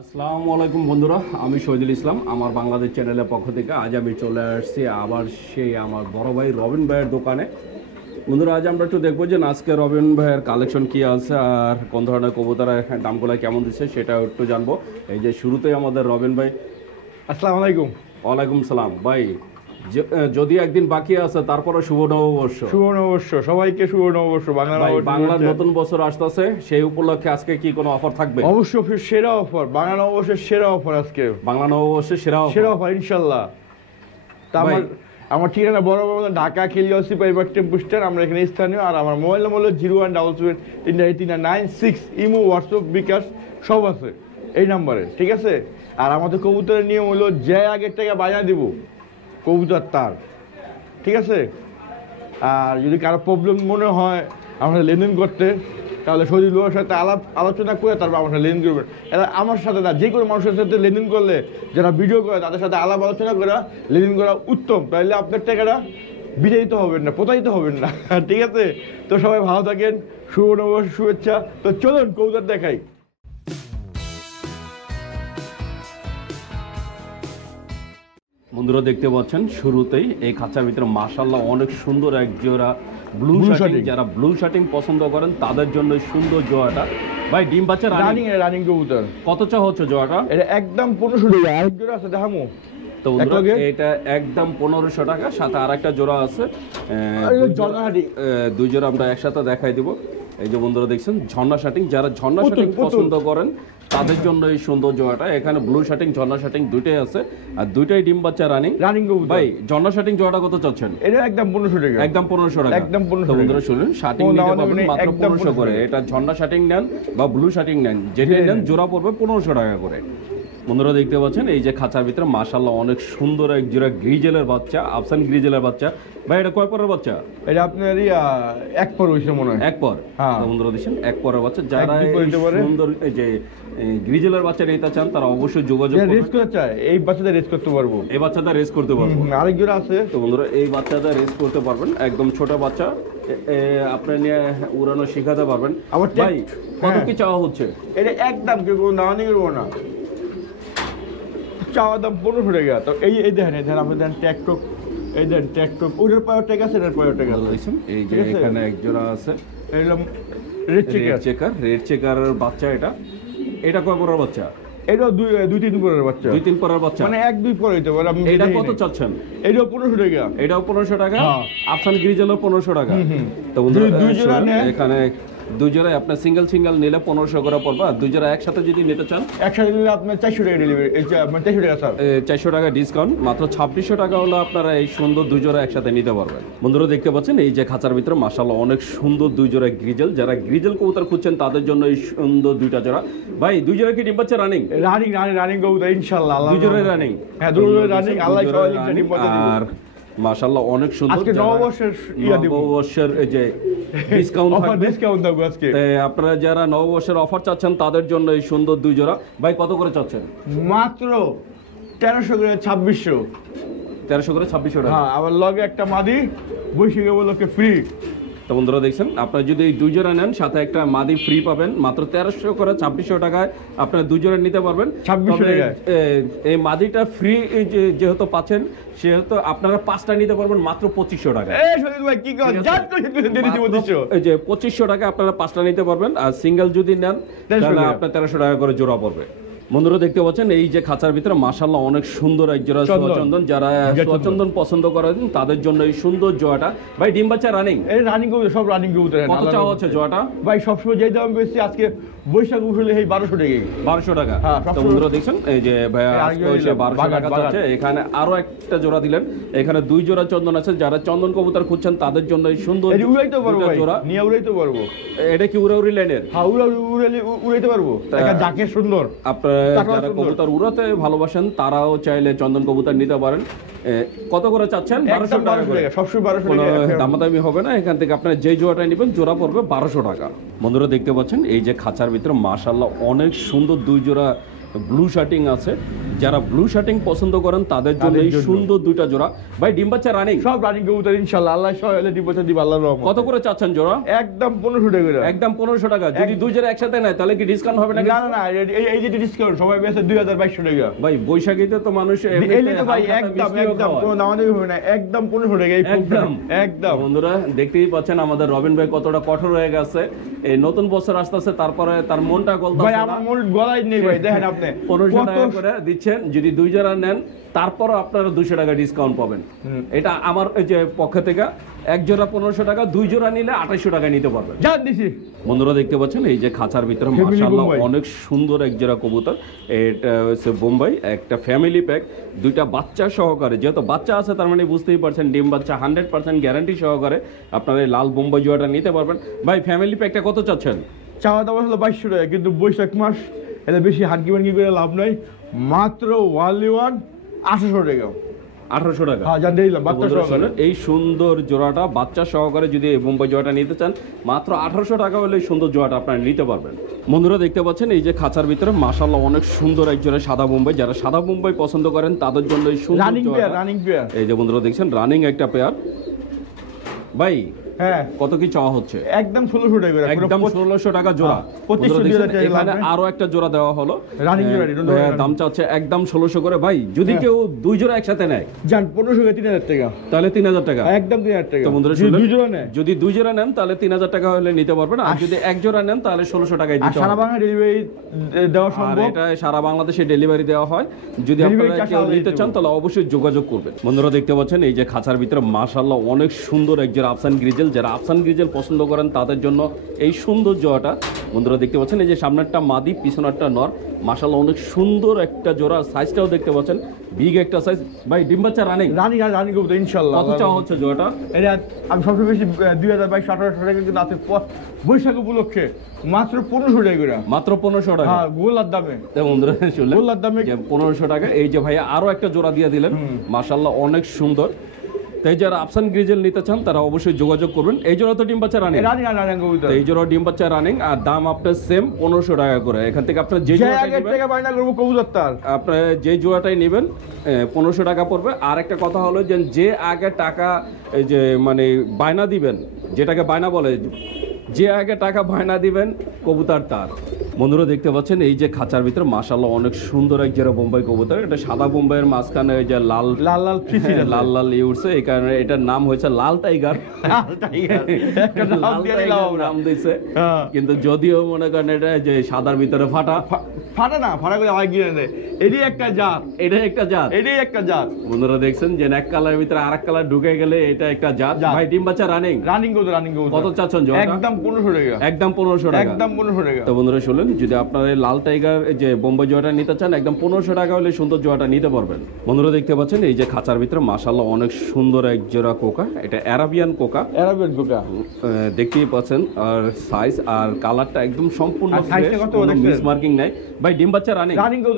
আসসালামু আলাইকুম বন্ধুরা, আমি শহীদুল ইসলাম। আমার বাংলাদেশ চ্যানেলের পক্ষ থেকে আজ আমি চলে আসছি আবার সেই আমার বড় ভাই রবিন ভাইয়ের দোকানে। বন্ধুরা, আজ আমরা একটু দেখবো যে আজকে রবিন ভাইয়ের কালেকশন কী আছে আর কোন ধরনের কবুতরের দামগুলো কেমন দিচ্ছে সেটা একটু জানবো। এই যে শুরুতেই আমাদের রবিন ভাই। আসসালামু আলাইকুম। ওয়ালাইকুম সালাম ভাই। যদি একদিন বাকি আছে তারপরে শুভ নববর্ষ। শুভ নববর্ষ সবাইকে, শুভ নববর্ষ। বাংলার নতুন বছর আসতেছে, সেই উপলক্ষে আজকে কি কোনো অফার থাকবে? অবশ্যই সেরা অফার, বাংলা নববর্ষের সেরা অফার আজকে। বাংলা নববর্ষের সেরা অফার ইনশাল্লাহ। তা আমার ঠিকানা বড় ঢাকা খেলিয়া সিপাহী টেম্পু স্ট্যান্ড। আমরা এখানে স্থানীয়। আর আমার মোবাইল নম্বর হলো 0177 ইমো, হোয়াটসঅ্যাপ, বিকাশ সব আছে এই নাম্বারে, ঠিক আছে? আর আমাদের কবুতরের নিয়ম হলো যে আগের টাকা বাজার দিব কবুতর তার, ঠিক আছে? আর যদি কারো প্রবলেম মনে হয় আমরা লেনদেন করতে, তাহলে শহীদুলের সাথে আলোচনা করে তারপর আমার সাথে লেনদেন করবেন। এরা আমার সাথে না, যে কোনো মানুষের সাথে লেনদেন করলে, যারা ভিডিও করে তাদের সাথে আলোচনা করে লেনদেন করা উত্তম। তাহলে আপনার টাকাটা বিতাড়িত হবেন না, প্রতারিত হবেন না, ঠিক আছে? তো সবাই ভালো থাকেন, শুভ নববর্ষ শুভেচ্ছা। তো চলুন কবুতর দেখাই। বন্ধুরা, দেখতে পাচ্ছেন শুরুতেই এই খাঁচার ভিতরে মাশাআল্লাহ অনেক সুন্দর এক জোড়া ব্লু শার্টিং। যারা ব্লু শার্টিং পছন্দ করেন তাদের জন্য সুন্দর জোড়াটা। ভাই ডিম বাচ্চা রানিং কবুতর কত চা হচ্ছে জোড়াটা? এটা একদম 1500 টাকা। আরেক জোড়া আছে দেখামু। তো বন্ধুরা, এটা একদম 1500 টাকা। সাথে আরেকটা জোড়া আছে, দুই জোড়া আমরা একসাথে দেখাই দিব। এই যে বন্ধুরা দেখছেন ঝর্ণা শার্টিং, যারা ঝর্ণা শার্টিং পছন্দ করেন তাদের জন্য এই সুন্দর জোড়াটা। এখানে ব্লু শার্টিং ঝর্ণা শার্টিং দুইটাই আছে, আর দুইটাই ডিম বাচ্চা রানিং। ভাই ঝর্ণা শার্টিং জোড়াটা কত চাচ্ছেন? এটা একদম 1500 টাকা। একদম 1500 টাকা। একদম 1500। তো বন্ধুরা শুনুন, শার্টিং নিতে পারবেন মাত্র 1500 করে। এটা ঝর্ণা শার্টিং নেন বা ব্লু শার্টিং নেন, যেটাই নেন জোড়া পড়বে 1500 টাকা করে। বন্ধুরা দেখতে পাচ্ছেন এই যে খাঁচার ভিতরে মাশাআল্লাহ অনেক সুন্দর এক জোড়া গ্রিজেলের বাচ্চা, আফসান গ্রিজেলের বাচ্চা। ভাই এটা কয় পরের বাচ্চা? এটা আপনার এক পর হইছে মনে হয়। এক পর। তো বন্ধুরা দেখছেন এক পরের বাচ্চা। যারা সুন্দর এই যে গ্রিজেলের বাচ্চা নিতে চান তারা অবশ্যই যোগাযোগ করবেন। রেস করতে চায় এই বাচ্চাটা রেস করতে পারবো, এই বাচ্চাটা রেস করতে পারবো। আরেক জোড়া আছে। তো বন্ধুরা এই বাচ্চাটা রেস করতে পারবেন, একদম ছোট বাচ্চা, আপনি নিয়ে উড়ানো শেখাতে পারবেন। ভাই কত কি চাওয়া হচ্ছে? এটা একদম কেউ নাও নিয়ে করবো না, চাওয়া দাম 1500 টাকা। তো এই দেখেন আপনি দেন ট্যাকটক, এই দেন ট্যাকটক, ওটার পাওয়ার ট্যাগ আছে, এটার পাওয়ার ট্যাগ আছে। এই যে এখানে এক জোড়া আছে রেড চেকারের বাচ্চা। এটা কয় পরের বাচ্চা? এটা দুই তিন পরের বাচ্চা। দুই তিন পরের বাচ্চা, মানে এক দুই পরে হইতে পারে। এটা কত চাচ্ছেন? এটাও 1500 টাকা। এটাও 1500 টাকা। আফসান গ্রিজেলও 1500 টাকা। তো বন্ধুরা এখানে দুই জোড়ায় আপনার সিঙ্গেল নিলে 1500 করে পড়বে। আর দুই জোড়া একসাথে যদি নিতে চান, একসাথে নিলে আপনার 400 টাকা ডেলিভারি, 400 টাকা স্যার, 400 টাকা ডিসকাউন্ট। মাত্র 2600 টাকা হলো আপনারা এই সুন্দর দুই জোড়া একসাথে নিতে পারবেন। বন্ধুরা দেখতে পাচ্ছেন এই যে খাঁচার ভিতরে মাশাআল্লাহ অনেক সুন্দর দুই জোড়া গ্রিজেল। যারা গ্রিজেল কবুতর খুঁজছেন তাদের জন্য এই সুন্দর দুইটা জোড়া। ভাই দুই জোড়া কি ডিম বাচ্চা রানিং? রানিং কবুতর ইনশাআল্লাহ। দুই জোড়া রানিং। হ্যাঁ দুই জোড়া রানিং। আল্লাহ সবাইকে ডিম বাচ্চা দিবেন। আর মাশাআল্লাহ অনেক সুন্দর। আজকে নববর্ষের এই যে ডিসকাউন্ট থাকবে আজকে। আপনারা যারা নববর্ষের অফার চাচ্ছেন তাদের জন্য এই সুন্দর দুই জোড়া। ভাই কত করে চাচ্ছেন? মাত্র 1300 করে 2600। 1300 করে 2600 টাকা। হ্যাঁ, আবার লগে একটা মাদি বৈশাখী উপলক্ষে ফ্রি। তো বন্ধুরা দেখছেন, আপনারা যদি এই দুই জোড়া নেন সাথে একটা মাদি ফ্রি পাবেন। মাত্র 1300 করে 2600 টাকায় আপনারা দুই জোড়া নিতে পারবেন। 2600 টাকায় এই মাদিটা ফ্রি যেহেতু পাচ্ছেন, সেহেতু আপনারা 5টা নিতে পারবেন মাত্র 2500 টাকা। এই শহীদ ভাই কি করেন? জান তো এই যে 2500 টাকা আপনারা 5টা নিতে পারবেন। আর সিঙ্গেল যদি নেন তাহলে আপনার 1300 টাকা করে জোড়া পড়বে। বন্ধুরা দেখতে পাচ্ছেন এই যে খাঁচার ভিতরে মাশাআল্লাহ অনেক সুন্দর এক জোড়া সোয়াচন্দন। যারা সোয়াচন্দন পছন্দ করেন তাদের জন্য এই সুন্দর জোড়াটা। ভাই ডিম বাচ্চা রানিং? এই রানিং কবুতর, সব রানিং কবুতর। কত চাওয়া হচ্ছে জোড়াটা? ভাই সবসময় যেই দাম বেশি, আজকে বৈশাখ উঠলে এই 1200 টাকা। 1200 টাকা। তো বন্ধুরা দেখছেন এই যে ভাইয়া আজকে হইছে 1200 টাকা যাচ্ছে। এখানে আরো একটা জোড়া দিলেন। এখানে দুই জোড়া চন্দন আছে। যারা চন্দন কবুতর খুঁজছেন তাদের জন্য এই সুন্দর উড়াইতে পারবো জোড়া নিয়ে উড়াইতে পারবো। এটা কি উড়াউড়ি লাইনের? হ্যাঁ উড়াইতে পারবো। এটা জাকের সুন্দর। আপনারা যারা কবুতর উড়াতে ভালোবাসেন তারাও চাইলে চন্দন কবুতর নিতে পারেন। কত করে চাচ্ছেন? 1200 টাকা। সবসময় 1200 টাকা। দামাদামি হবে না। এখান থেকে আপনারা যে জোড়াটা নেবেন জোড়া পড়বে 1200 টাকা। বন্ধুরা দেখতে পাচ্ছেন এই যে খাঁচার ভিতরে মাশাআল্লাহ অনেক সুন্দর দুই জোড়া ব্লু শার্টিং আছে, যারা ব্লু শার্টিং পছন্দ করেন তাদের জন্য এই সুন্দর দুইটা জোড়া। ভাই ডিম বাচ্চা রানিং? সব রানিং কবুতর ইনশাআল্লাহ, আল্লাহ সহায় ডিম বাচ্চা দিব আল্লাহর রহমতে। কত করে চাচ্ছেন জোড়া? একদম 1500 টাকা করে। একদম 1500 টাকা। যদি দুই জোড়া একসাথে নেয় তাহলে কি ডিসকাউন্ট হবে নাকি? না না না, এই যে ডিসকাউন্ট সবাই বেচে 2200 টাকা। ভাই বৈশাখীতে তো মানুষ এমনিতে ভাই একদম কোনো দামাদামি হবে না, একদম 1500 টাকা এই একদম একদম। বন্ধুরা দেখতেই পাচ্ছেন আমাদের রবিন ভাই কতটা কঠোর হয়ে গেছে। এই নতুন বছর আসতেছে, তারপরে তার মনটা গলতাছে ভাই না। আমার মন গলাই নেই ভাই, দেখেন আপনি 1500 টাকা করে দিচ্ছেন। যদি দুই জোড়া নেন তারপরও আপনারা 200 টাকা ডিসকাউন্ট পাবেন। এটা আমার এই যে পক্ষ থেকে এক জোড়া 1500 টাকা, দুই জোড়া নিলে 2800 টাকায় নিতে পারবেন। জান দিছি। বন্ধুরা দেখতে পাচ্ছেন এই যে খাঁচার ভিতরে মাশাআল্লাহ অনেক সুন্দর এক জোড়া কবুতর। এটা হচ্ছে বোম্বাই, একটা ফ্যামিলি প্যাক, দুইটা বাচ্চা সহকারে। যেহেতু বাচ্চা আছে তার মানে বুঝতেই পারছেন ডিম বাচ্চা 100% গ্যারান্টি সহকারে আপনারা এই লাল বোম্বাই জোড়াটা নিতে পারবেন। ভাই ফ্যামিলি প্যাকটা কত চাচ্ছেন? চাওয়া দাওয়া হলো 2200 টাকা, কিন্তু বৈশাখ মাস এটা বেশি হাটকি বানকি করে লাভ নাই, মাত্র 800 টাকা। 1800 টাকা। হ্যাঁ জান দিলাম বাচ্চা সহকারে। এই সুন্দর জোড়াটা বাচ্চা সহকারে যদি এই বোম্বাই জোড়াটা নিতে চান মাত্র 1800 টাকা হলে এই সুন্দর জোড়াটা আপনারা নিতে পারবেন। বন্ধুরা দেখতে পাচ্ছেন এই যে খাঁচার ভিতরে মাশাআল্লাহ অনেক সুন্দর এক জোড়া সাদা বোম্বাই। যারা সাদা বোম্বাই পছন্দ করেন তাদের জন্য এই সুন্দর রানিং পেয়ার, জোড়াটা। Running pair. এই যে বন্ধুরা দেখছেন রানিং একটা পেয়ার। ভাই হ্যাঁ কত কি চাওয়া হচ্ছে? একদম 1600 টাকা করে, একদম 1600 টাকা জোড়া। 2500 টাকা এখানে আরো একটা জোড়া দেওয়া হলো রানিং জোড়া। দাম চাচ্ছে একদম 1600 করে। ভাই যদি কেউ দুই জোড়া একসাথে নেয় জান 1500 টাকা 3000 টাকা, তাহলে 3000 টাকা। একদম 3000 টাকা। তো বন্ধুরা যদি দুই জোড়া নেয়, যদি দুই জোড়া নেন তাহলে 3000 টাকা হলে নিতে পারবেন, আর যদি এক জোড়া নেন তাহলে 1600 টাকায় আর দিতে সারা হবে। বাংলা ডেলিভারি দেওয়া আর সম্ভব। এটা সারা বাংলাদেশে ডেলিভারি দেওয়া হয়। যদি Delivery আপনারা charge কেউ আলাদা নিতে দিতে চান তাহলে অবশ্যই যোগাযোগ করবেন। বন্ধুরা দেখতে পাচ্ছেন এই যে খাঁচার ভিতরে মাশাআল্লাহ অনেক সুন্দর এক জোড়া আফসান গ্রিজেল। যারা আফসান গ্রিজেল পছন্দ করেন তাদের জন্য এই সুন্দর জোড়াটা। বন্ধুরা দেখতে পাচ্ছেন এই যে সামনেরটা মাদি, পিছনেরটা নর। মাশাআল্লাহ অনেক সুন্দর একটা জোড়া, সাইজটাও দেখতে পাচ্ছেন বিগ একটা সাইজ। ভাই ডিম বাচ্চা রানিং? রানিং করবো ইনশাআল্লাহ। কত চাওয়া হচ্ছে জোড়াটা? এটা আমি সবচেয়ে বেশি 2200-1800 টাকা কিন্তু আছে বৈশাখ উপলক্ষে, মাত্র 1500 টাকা করে। মাত্র 1500 টাকা? হ্যাঁ গোলার দামে। বন্ধুরা শুনলেন গোলার দামে 1500 টাকা। এই যে ভাইয়া আরো একটা জোড়া দিয়ে দিলেন, মাশাআল্লাহ অনেক সুন্দর। তাই যারা আফসান গ্রিজেল নিতে চান তারা অবশ্যই যোগাযোগ করবেন। এই জোড়া তো ডিম বাচ্চা রানিং? রানিং কবুতর। এই জোড়া ডিম বাচ্চা রানিং, আর দাম আপনার সেম 1500 টাকা করে। এখান থেকে আপনার যে জোড়াটাই নেবেন, টাকা বাইনা করব কবুতর তার আপনার যে জোড়াটাই নেবেন 1500 টাকা পড়বে। আর একটা কথা হলো যে আগে টাকা এই যে মানে বায়না দিবেন, যেটাকে বায়না বলে, যে আগে টাকা বায়না দিবেন কবুতর তার। বন্ধুরা দেখতে পাচ্ছেন এই যে খাঁচার ভিতরে মাশাআল্লাহ অনেক সুন্দর এক জোড়া বোম্বাই কবুতর। এটা সাদা বোম্বাইয়ের মাঝখানে ওই যে লাল লাল লাল লাল ইয়ে উঠছে, এই কারণে এটার নাম হয়েছে লাল টাইগার। নাম দিয়েছে, কিন্তু যদিও মনে করেন এটা যে সাদার ভিতরে ফাটা না ফাটা করে আগে গিয়ে নেয়। এটাই একটা জাত, এটাই একটা জাত, এটাই একটা জাত। বন্ধুরা দেখছেন যে এক কালারের ভিতরে আরেক কালার ঢুকে গেলে এটা একটা জাত। ভাই ডিম বাচ্চা রানিং? রানিং কবুতর। কত চাচ্ছেন জোড়াটা? একদম 1500 টাকা। একদম 1500 টাকা। একদম 1500 টাকা। তো বন্ধুরা শুনলেন, যদি আপনারা এই লাল টাইগার যে বোম্বাই জোড়াটা নিতে চান একদম 1500 টাকা হলে সুন্দর জোড়াটা নিতে পারবেন। বন্ধুরা দেখতে পাচ্ছেন এই যে খাঁচার ভিতরে মাশাআল্লাহ অনেক সুন্দর এক জোড়া কোকা। এটা অ্যারাবিয়ান কোকা। অ্যারাবিয়ান কোকা দেখতেই পাচ্ছেন, আর সাইজ আর কালারটা একদম সম্পূর্ণ ফ্রেশ, কোনো মিস মার্কিং নাই। ভাই ডিম বাচ্চা রানিং?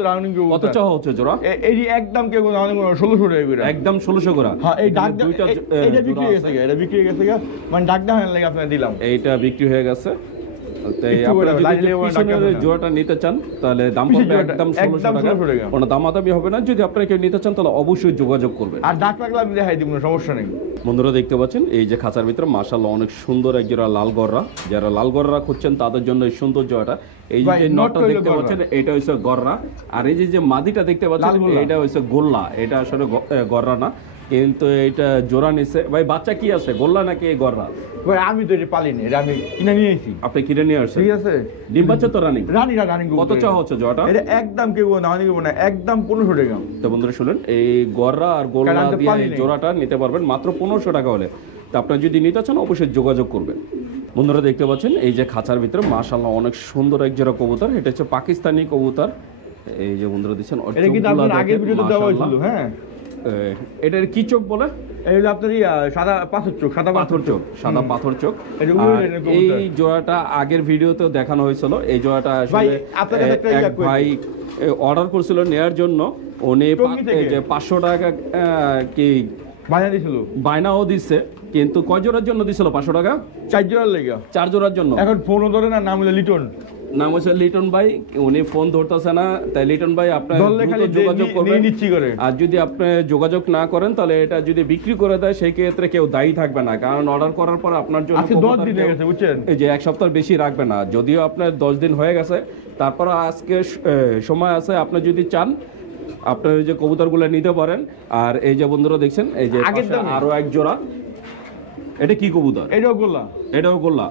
রানিং কবুতর। কত চাওয়া হচ্ছে জোড়া? এই একদম কেউ 1600 টাকা করে। একদম 1600 করে। হ্যাঁ এই ডাক দুইটা এটা বিক্রি হয়ে গেছে, এটা বিক্রি হয়ে গেছে, মানে ডাক দেওয়া লাগে আপনাদের দিলাম। এইটা বিক্রি হয়ে গেছে। তাই আপনারা যদি পিছনের জোড়াটা নিতে চান তাহলে দাম পড়বে একদম 1600 টাকা। কোনো দামাদামি হবে না। যদি আপনারা কেউ নিতে চান তাহলে অবশ্যই যোগাযোগ করবেন। আর ডাক লাগলে আমি দেখাই দিব, সমস্যা নেই। বন্ধুরা দেখতে পাচ্ছেন এই যে খাঁচার ভিতরে মাশাআল্লাহ অনেক সুন্দর এক জোড়া লাল গররা। যারা লাল গররা খুঁজছেন তাদের জন্য এই সুন্দর জোড়াটা। এই যে নটটা দেখতে পাচ্ছেন এটা হচ্ছে গররা, আর এই যে মাদিটা দেখতে পাচ্ছেন এটা হচ্ছে গোল্লা। এটা আসলে গররা না, কিন্তু এটা জোড়া নিছে। ভাই বাচ্চা কি আছে, গোল্লা নাকি গররা? ভাই আমি তো এটা পালিনি, এটা আমি কিনে নিয়েছি। আপনি কিনে নিয়ে আসছেন? ঠিক আছে। ডিম বাচ্চা তো রানিং? রানিং। কত চাওয়া হচ্ছে জোড়াটা? এটা একদম কেউ না, একদম 1500 টাকা। তো বন্ধুরা শুনুন, এই গররা আর গোল্লা দিয়ে এই জোড়াটা নিতে পারবেন মাত্র 1500 টাকা হলে। তো আপনারা যদি নিতে চান অবশ্যই যোগাযোগ করবেন। বন্ধুরা দেখতে পাচ্ছেন এই যে খাঁচার ভিতরে মাশাআল্লাহ অনেক সুন্দর এক জোড়া কবুতর। এটা হচ্ছে পাকিস্তানি কবুতর। এই যে বন্ধুরা দিচ্ছেন, এটা কিন্তু আপনার আগের ভিডিওতে দেওয়া হয়েছিল। হ্যাঁ এটার কি চোখ বলে? এই হলো আপনার সাদা পাথর চোখ। সাদা পাথর চোখ। এই জোড়াটা আগের ভিডিওতেও দেখানো হয়েছিল। এই জোড়াটা আসলে এক ভাই অর্ডার করছিল নেয়ার জন্য। উনি 500 টাকা কি বায়নাও দিচ্ছে, কিন্তু কয় জোড়ার জন্য দিছিল 500 টাকা? 4 জোড়ার লেগে। 4 জোড়ার জন্য। এখন ফোনও ধরে না, নাম হলো লিটন। নাম হচ্ছে লিটন ভাই, উনি ফোন ধরতেছে না, তাই লিটন ভাই আপনার ধরলে খালি দ্রুত যোগাযোগ করবেন। নিয়ে নিচ্ছি করে। আর যদি আপনি যোগাযোগ না করেন তাহলে এটা যদি বিক্রি করে দেয় সেই ক্ষেত্রে কেউ দায়ী থাকবে না, কারণ অর্ডার করার পর আপনার জন্য আজকে 10 দিন হয়ে গেছে বুঝছেন, এই যে 1 সপ্তাহ বেশি রাখবে না। যদিও আপনার 10 দিন হয়ে গেছে, তারপর আজকে সময় আছে, আপনি যদি চান আপনার এই যে কবুতরগুলো নিতে পারেন। আর এই যে বন্ধুরা দেখছেন এই যে আগের পাশে দামে। আরো এক জোড়া, এটা কি কবুতর? এটাও গোল্লা, এটাও গোল্লা।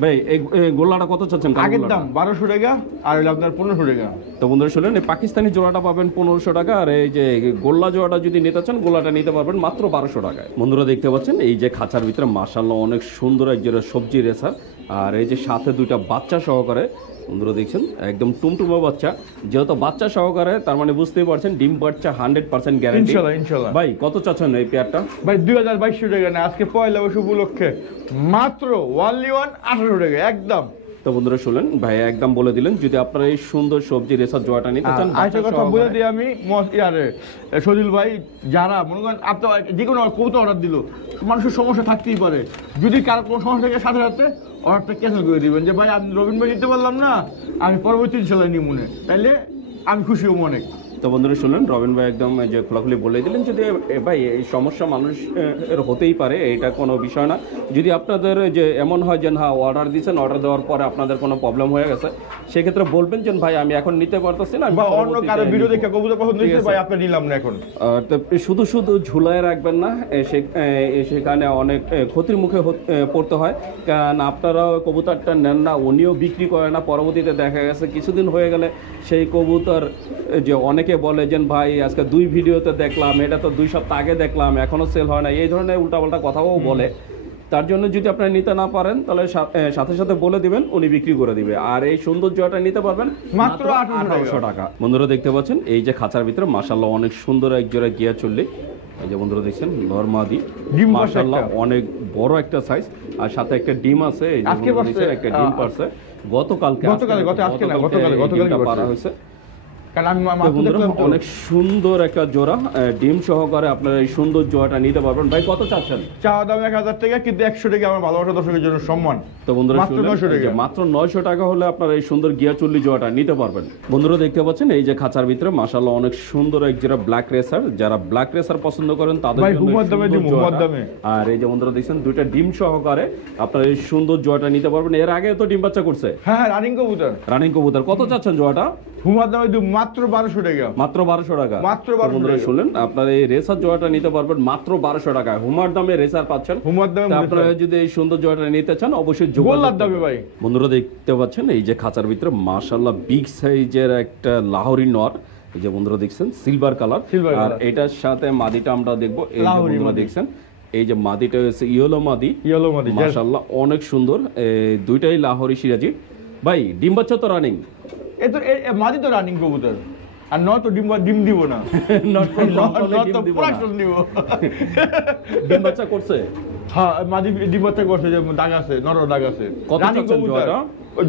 ভাই এই গোল্লাটা কত চাচ্ছেন? আগের দাম 1200 টাকা আর হলো আপনার 1500 টাকা। তো বন্ধুরা শুনলেন, এই পাকিস্তানি জোড়াটা পাবেন 1500 টাকা, আর এই যে গোল্লা জোড়াটা যদি নিতে চান গোল্লাটা নিতে পারবেন মাত্র 1200 টাকায়। বন্ধুরা দেখতে পাচ্ছেন এই যে খাঁচার ভিতরে মাশাআল্লাহ অনেক সুন্দর এক জোড়া সবজি রেসার, আর এই যে সাথে দুইটা বাচ্চা সহকারে। বন্ধুরা দেখছেন একদম টুমটুমা বাচ্চা, যেহেতু বাচ্চা সহকারে তার মানে বুঝতেই পারছেন ডিম বাচ্চা 100% গ্যারান্টি। ইনশাআল্লাহ ইনশাআল্লাহ। ভাই কত চাচ্ছেন এই পেয়ারটা? ভাই 2200 টাকা না, আজকে পয়লা বৈশাখ উপলক্ষে মাত্র 1800 টাকা একদম। তো বন্ধুরা শুনলেন, ভাই একদম বলে দিলেন যদি আপনারা এই সুন্দর সবজি রেসার জোড়াটা নিতে চান। আরেকটা কথা বলে দিই আমি সজিল ভাই, যারা মনে করেন আপনার যে কোনো কবুতর অর্ডার দিল, মানুষের সমস্যা থাকতেই পারে, যদি কারো কোনো সমস্যা থাকে সাথে সাথে অর্ডারটা ক্যান্সেল করে দিবেন, যে ভাই আমি রবিন ভাই নিতে পারলাম না, আমি পরবর্তী ইনশাল্লাহ নিই মনে, তাইলে আমি খুশি হবো অনেক। তো বন্ধুরা শুনলেন, রবিন ভাই একদম যে খোলাখুলি বলে দিলেন, যদি ভাই এই সমস্যা মানুষ এর হতেই পারে, এটা কোনো বিষয় না। যদি আপনাদের যে এমন হয় যে হ্যাঁ অর্ডার দিয়েছেন, অর্ডার দেওয়ার পরে আপনাদের কোনো প্রবলেম হয়ে গেছে, সেক্ষেত্রে বলবেন যে ভাই আমি এখন নিতে পারতেছি না, বা অন্য কারো ভিডিও দেখে কবুতর পছন্দ হয়েছে ভাই আপনি নিলাম না এখন। তো শুধু শুধু ঝুলায় রাখবেন না, সেখানে অনেক ক্ষতির মুখে পড়তে হয়, কারণ আপনারাও কবুতরটা নেন না, উনিও বিক্রি করে না, পরবর্তীতে দেখা গেছে কিছুদিন হয়ে গেলে সেই কবুতর যে অনেকে বলে যে ভাই আজকে 2 ভিডিওতে দেখলাম, এটা তো 2 সপ্তাহ আগে দেখলাম, এখনো সেল হয় না, এই ধরনের উল্টাপাল্টা কথাও বলে। তার জন্য যদি আপনারা নিতে না পারেন তাহলে সাথে সাথে বলে দিবেন, উনি বিক্রি করে দিবে। আর এই সৌন্দর্যটা নিতে পারবেন মাত্র 1800 টাকা। বন্ধুরা দেখতে পাচ্ছেন এই যে খাঁচার ভিতরে মাশাআল্লাহ অনেক সুন্দর এক জোড়া গিয়া চললি, এই যে বন্ধুরা দেখছেন নরমাদি, ডিম পারছে মাশাআল্লাহ একটা। অনেক বড় একটা সাইজ, আর সাথে একটা ডিম আছে, এই যে আজকে বন্ধুরা পারছে, দেখছেন একটা ডিম পারছে গতকালকে পারা হয়েছে। কারণ আমি বন্ধুরা অনেক সুন্দর একটা জোড়া ডিম সহকারে আপনারা এই সুন্দর জোড়াটা নিতে পারবেন। ভাই কত চাচ্ছেন? চাওয়া দাম 1000 টাকা, কিন্তু 100 টাকা আমার ভালোবাসা দর্শকের জন্য সম্মান। তো বন্ধুরা মাত্র 900 টাকা। মাত্র 900 টাকা হলে আপনারা এই সুন্দর গিয়া চল্লি জোড়াটা নিতে পারবেন। বন্ধুরা দেখতে পাচ্ছেন এই যে খাঁচার ভিতরে মাশাআল্লাহ অনেক সুন্দর এক জোড়া ব্ল্যাক রেসার, যারা ব্ল্যাক রেসার পছন্দ করেন তাদের ভাই জন্য হুমার দামে সুন্দর হুমার জোড়াটা। দামে। আর এই যে বন্ধুরা দেখছেন দুইটা ডিম সহকারে আপনারা এই সুন্দর জোড়াটা নিতে পারবেন। এর আগে তো ডিম বাচ্চা করছে, হ্যাঁ রানিং কবুতর। রানিং কবুতর। কত চাচ্ছেন জোড়াটা? হুমার দামে মাত্র 1200 টাকা। মাত্র 1200 টাকা। মাত্র 1200 বন্ধুরা টাকা। শুনলেন, আপনারা এই রেসার জোড়াটা নিতে পারবেন মাত্র 1200 টাকায়। হুমার দামে রেসার পাচ্ছেন। হুমার দামে তা আপনারা যদি এই সুন্দর জোড়াটা নিতে চান অবশ্যই গোল্লার দামে ভাই। বন্ধুরা দেখতে পাচ্ছেন এই যে খাঁচার ভিতরে মাশাআল্লাহ বিগ সাইজের একটা লাহোরি নর, এই যে বন্ধুরা দেখছেন সিলভার কালার। Silver আর color। এটার সাথে মাদিটা আমরা দেখবো, এই যে লাহোরি বন্ধুরা মাদি। দেখছেন এই যে মাদিটা হচ্ছে ইয়েলো মাদি, ইয়েলো মাদি মাশাআল্লাহ অনেক সুন্দর। দুইটাই লাহোরি সিরাজি। ভাই ডিম বাচ্চা তো রানিং? এ তো মাদি তো রানিং কবুতর, আর ন তো ডিম দিব না, প্রোডাকশন দিব। ডিম বাচ্চা করছে? হ্যাঁ মাদি ডিম বাচ্চা করছে, যে দাগ আছে, নর দাগ আছে। কত রানিং চাচ্ছেন কবুতর জোড়াটা?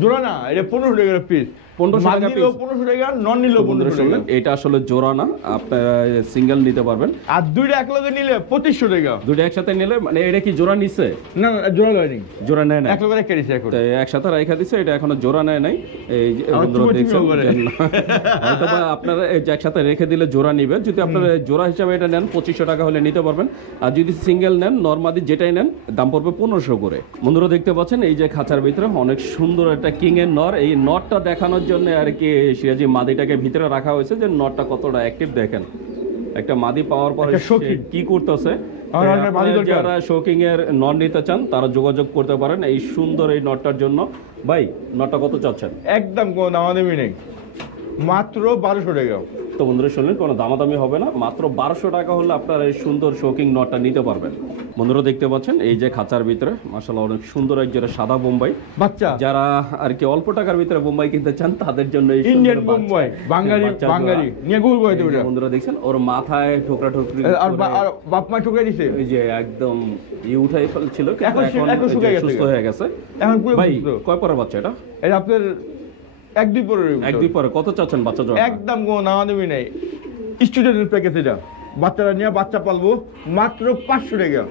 জোড়া না, এটা 1500 টাকা পিস। 1500 টাকা নিলেও piece? 1500 টাকা, নন নিলেও 1500 টাকা। এটা আসলে জোড়া না, আপনারা সিঙ্গেল নিতে পারবেন। আর দুইটা একলগে নিলে 2500 টাকা। দুটো একসাথে নিলে মানে এটা কি জোড়া নিচ্ছে? না না জোড়া লয়নি, জোড়া নেয় না, একলগে রেখে দিছে এখন। তো একসাথে রেখে দিচ্ছে, এটা এখনো জোড়া নেয় নাই। এই যে আমার বন্ধুরা চুমো দেখছেন চিবিও করে। হয়তো বা আপনারা এই যে একসাথে রেখে দিলে জোড়া নিবে। যদি আপনারা জোড়া হিসাবে এটা নেন 2500 টাকা হলে নিতে পারবেন। আর যদি সিঙ্গেল নেন নরমাদি যেটাই নেন দাম পড়বে 1500 করে। বন্ধুরা দেখতে পাচ্ছেন এই যে খাঁচার ভিতরে অনেক সুন্দর একটা কিং এর নর। এই নরটা দেখানোর জন্য আর কি সিরাজি মাদিটাকে ভিতরে রাখা হয়েছে, যে নরটা কতটা অ্যাক্টিভ দেখেন। একটা মাদি পাওয়ার পরে একটা শৌখিন। সে কি করতেছে। আর একটা মাদি আপনারা দরকার। যারা শৌকিং এর নট নিতে চান তারা যোগাযোগ করতে পারেন এই সুন্দর এই নটটার জন্য। ভাই নটটা কত চাচ্ছেন? একদম কোনো দামাদামি নেই, মাত্র 1200 টাকা। তো বন্ধুরা শুনলেন, কোনো দামাদামি হবে না, মাত্র 1200 টাকা হলে আপনারা এই সুন্দর শৌকিং নটটা নিতে পারবেন। বন্ধুরা দেখতে পাচ্ছেন এই যে খাঁচার ভিতরে মাশাআল্লাহ অনেক সুন্দর এক জোড়া সাদা বোম্বাই বাচ্চা, যারা আর কি অল্প টাকার ভিতরে বোম্বাই কিনতে চান তাদের জন্য এই সুন্দর ইন্ডিয়ান বাচ্চা- বোম্বাই, বাঙালি বাচ্চা বাঙালি জোড়া। নিয়ে গোল করে এই যে দেবে। বন্ধুরা দেখছেন ওর মাথায় ঠোকরা ঠোকরি আর বাপ মা ঠুকে দিছে, এই যে একদম উঠাই ফেলছিল, কিন্তু এখন এখন এখন এই যে শুকিয়ে গেছে। সুস্থ হয়ে গেছে। এখন পুরো ভাই সুস্থ। কয় পরে বাচ্চা এটা? এটা আপনার 1-2 পরের ভিতর। 1-2 পরে। কত চাচ্ছেন বাচ্চা জোড়া? একদম কোনো দামাদামি নেই, স্টুডেন্টের প্যাকেজ এটা। বাচ্চারা নিয়ে বাচ্চা পালবো মাত্র 500 টাকা।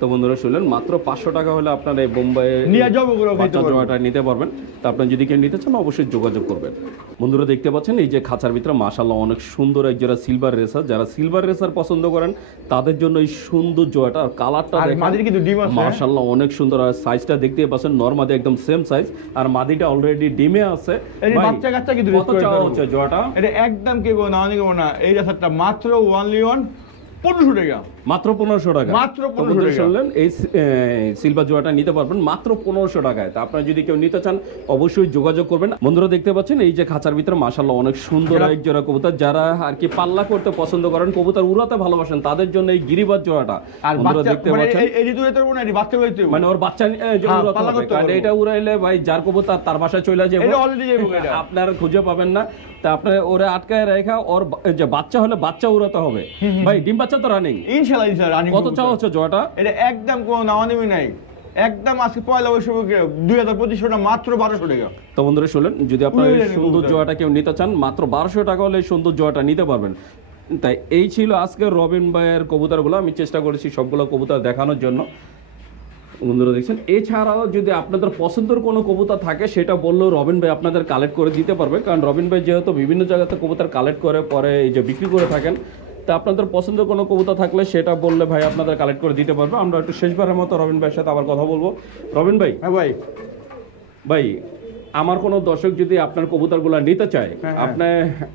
তো বন্ধুরা শুনলেন, মাত্র 500 টাকা হলে আপনার এই বোম্বাই নিয়ে যাবো বাচ্চা জোড়াটা নিতে পারবেন। তো আপনার যদি কেউ নিতে চান অবশ্যই যোগাযোগ করবেন। বন্ধুরা দেখতে পাচ্ছেন এই যে খাঁচার ভিতরে মাশাআল্লাহ অনেক সুন্দর এক জোড়া সিলভার রেসার, যারা সিলভার রেসার পছন্দ করেন তাদের জন্য এই সুন্দর জোড়াটা। আর কালারটা মাদির কিন্তু ডিম আছে মাশাআল্লাহ অনেক সুন্দর। আর সাইজটা দেখতে পাচ্ছেন নরমাদি একদম সেম সাইজ, আর মাদিটা অলরেডি ডিমে আছে। এই বাচ্চা কাচ্চা কিন্তু কত চাওয়া হচ্ছে জোড়াটা? এটা একদম কেউ না না, এই রেসারটা মাত্র 1500 টাকা, মাত্র 1500 টাকা। মাত্র 1500 টাকা শুনলেন, এই সিলভার জোড়াটা নিতে পারবেন মাত্র 1500 টাকায়। তা আপনারা যদি কেউ নিতে চান অবশ্যই যোগাযোগ করবেন। বন্ধুরা দেখতে পাচ্ছেন এই যে খাঁচার ভিতরে মাশাআল্লাহ অনেক সুন্দর এক জোড়া কবুতর, যারা আর কি পাল্লা করতে পছন্দ করেন, কবুতর উড়াতে ভালোবাসেন, তাদের জন্য এই গিরিবাজ জোড়াটা। আর বন্ধুরা বাচ্চা দেখতে মানে পাচ্ছেন এই ঋতু রেতর মনে হয় বাচ্চা হইতে মানে ওর বাচ্চা উড়াতে হবে, কারণ এটা উড়াইলে ভাই যার কবুতর তার বাসায় চলে যাবে, এটা অলরেডি যাবে, এটা আপনার খুঁজে পাবেন না। তা আপনার ওরে আটকায় রেখা ওর যে বাচ্চা হলে বাচ্চা উড়াতে হবে। ভাই ডিম বাচ্চা তো রানিং ইনশাআল্লাহ স্যার। রানিং কত চাওয়া হচ্ছে জোড়াটা? এটা একদম কোনো নামানিমি নাই, একদম আজকে পয়লা বৈশাখে 2025 মাত্র 1200 টাকা। তো বন্ধুরা শুনলেন, যদি আপনার এই সুন্দর জোড়াটা কেউ নিতে চান মাত্র 1200 টাকা হলে এই সুন্দর জোড়াটা নিতে পারবেন। তাই এই ছিল আজকের রবিন ভাইয়ের কবুতরগুলো। আমি চেষ্টা করেছি সবগুলো কবুতর দেখানোর জন্য। বন্ধুরা দেখছেন, এছাড়াও যদি আপনাদের পছন্দের কোনো কবুতর থাকে সেটা বললেও রবিন ভাই আপনাদের কালেক্ট করে দিতে পারবে, কারণ রবিন ভাই যেহেতু বিভিন্ন জায়গাতে কবুতর কালেক্ট করে পরে এই যে বিক্রি করে থাকেন। তা আপনাদের পছন্দের কোনো কবুতর থাকলে সেটা বললে ভাই আপনাদের কালেক্ট করে দিতে পারবে। আমরা একটু শেষবারের মতো রবিন ভাইয়ের সাথে আবার কথা বলবো। রবিন ভাই, হ্যাঁ ভাই, ভাই আমার কোনো দর্শক যদি আপনার কবুতরগুলো নিতে চায়, আপনি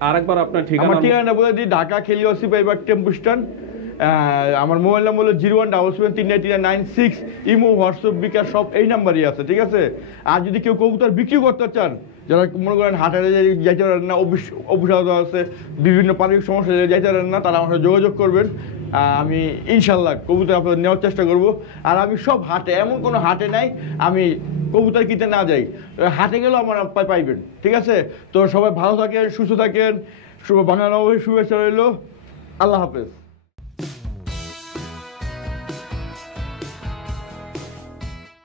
আরেকবার আপনার ঠিকানা বলে দিই, ঢাকা খেলিওসি পাইবার টেম্পু স্ট্যান্ড। আমার মোবাইল নাম্বার হলো 0177393996। ইমো, হোয়াটসঅ্যাপ, বিকাশ সব এই নাম্বারই আছে, ঠিক আছে। আর যদি কেউ কবুতর বিক্রি করতে চান, যারা মনে করেন হাটে যাইতে পারেন না, অফিস আছে, বিভিন্ন পারিবারিক সমস্যা যাইতে পারেন না, তারা আমার সাথে যোগাযোগ করবেন। আমি ইনশাল্লাহ কবুতর আপনাদের নেওয়ার চেষ্টা করব। আর আমি সব হাটে, এমন কোনো হাটে নাই আমি কবুতর কিনতে না যাই, হাটে গেলেও আমার পাইবেন, ঠিক আছে। তো সবাই ভালো থাকেন, সুস্থ থাকেন, বাংলা নববর্ষের শুভেচ্ছা রইল। আল্লাহ হাফেজ।